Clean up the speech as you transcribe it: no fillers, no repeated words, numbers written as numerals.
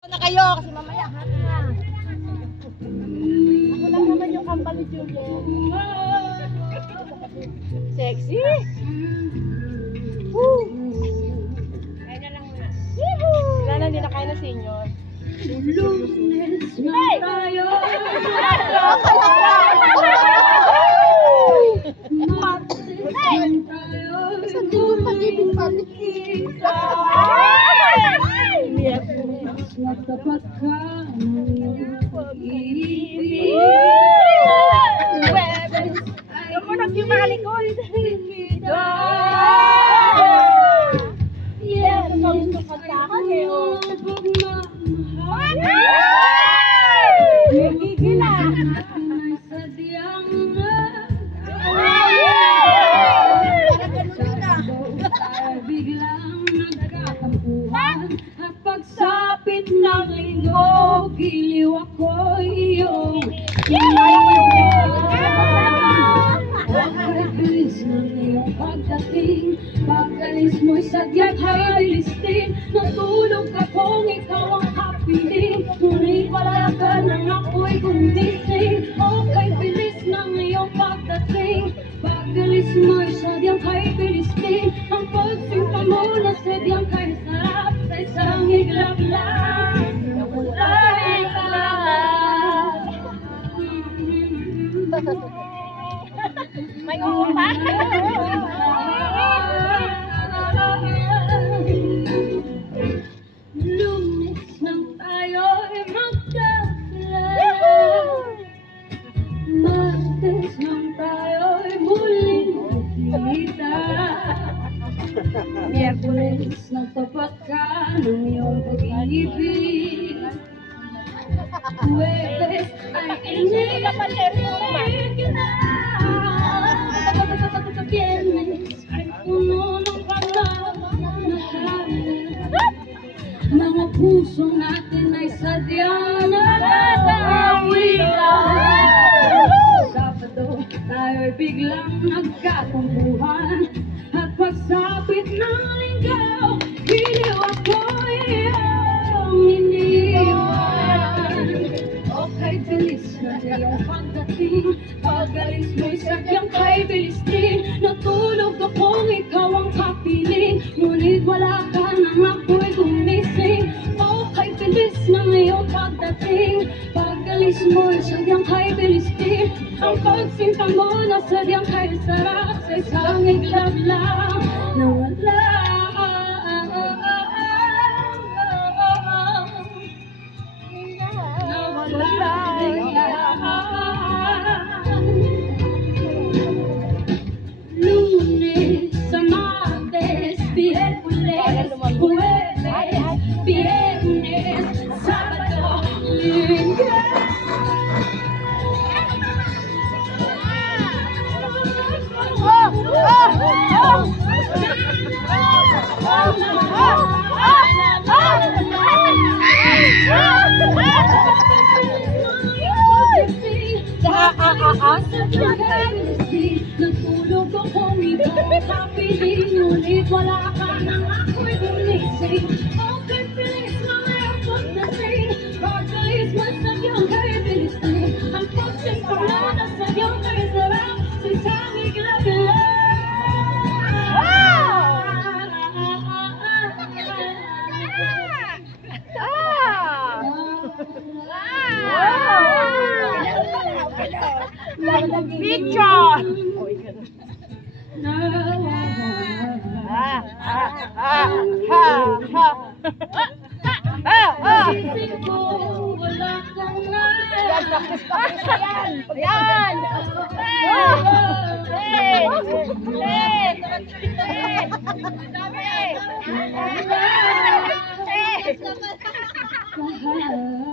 Na kayo kasi mamaya ha. Ako lang naman yung kambal ni Juliet. Sexy. Woo. Kaya na lang muna. Wala na, hindi na kaya na senior. Hey! Tayo! Hey! Isang linggo pag-ibig palik. Nagtapat ka ng iyong pag-ibig. Huwag mo nang yung makalikod. Yeah, gusto kantahan eh. Gigil na. Sadyang biglang nagkatampuhan at pagsapit ng linggo, giliw ako iyong bilis ng iyong pagdating, pag-alis mo'y sadyang habilis din. Natulog akong ikaw ang kapiling, ngunit wala ka nang ako'y gumising. Okay, bilis ng iyong pagdating, pag-alis mo'y sadyang habilis din. Ang pagsimpa mo na sadyang kay sarap sa isang iglap lang. Nawalay ka lang. May upa. Lunes nang tayo'y magkakilala, Martes nang tayo'y muling magkita, Miyerkules nagtapat ka ng iyong pag-ibig, Huwebes ay inig ka na, Biyernes ay puno ng pagmamahal. Mga puso natin ay sadyang nag-aawitan. Sabado tayo'y biglang nagkatampuhan at pagsapit ng linggo, giliw ako'y iyong iniwan. Okay, bilis na iyong pagdating, pag-alis mo'y sadyang kay bilis din. Natulog akong ikaw ang kapiling, ngunit wala ka nang ako'y gumising. Okay, bilis na iyong pagdating, pag-alis mo'y sadyang kay bilis din. Ang pagsinta mo na sadyang kay sarap sa isang iglap lang. Nawala. Lunes sa Martes, Miyerkules, Huwebes, Biyernes, Sabado, Linggo. Natulog akong ikaw ang kapiling, ngunit wala ka nang ako'y gumising. Okay, bilis na iyong pagdating, pag-alis mo'y sadyang kay bilis din. Ang pagsimpa mo na sadyang kay sarap sa isang iglap lang. Picture! Isip ko, wala kang Yan, practice na yan. Yan. mahal.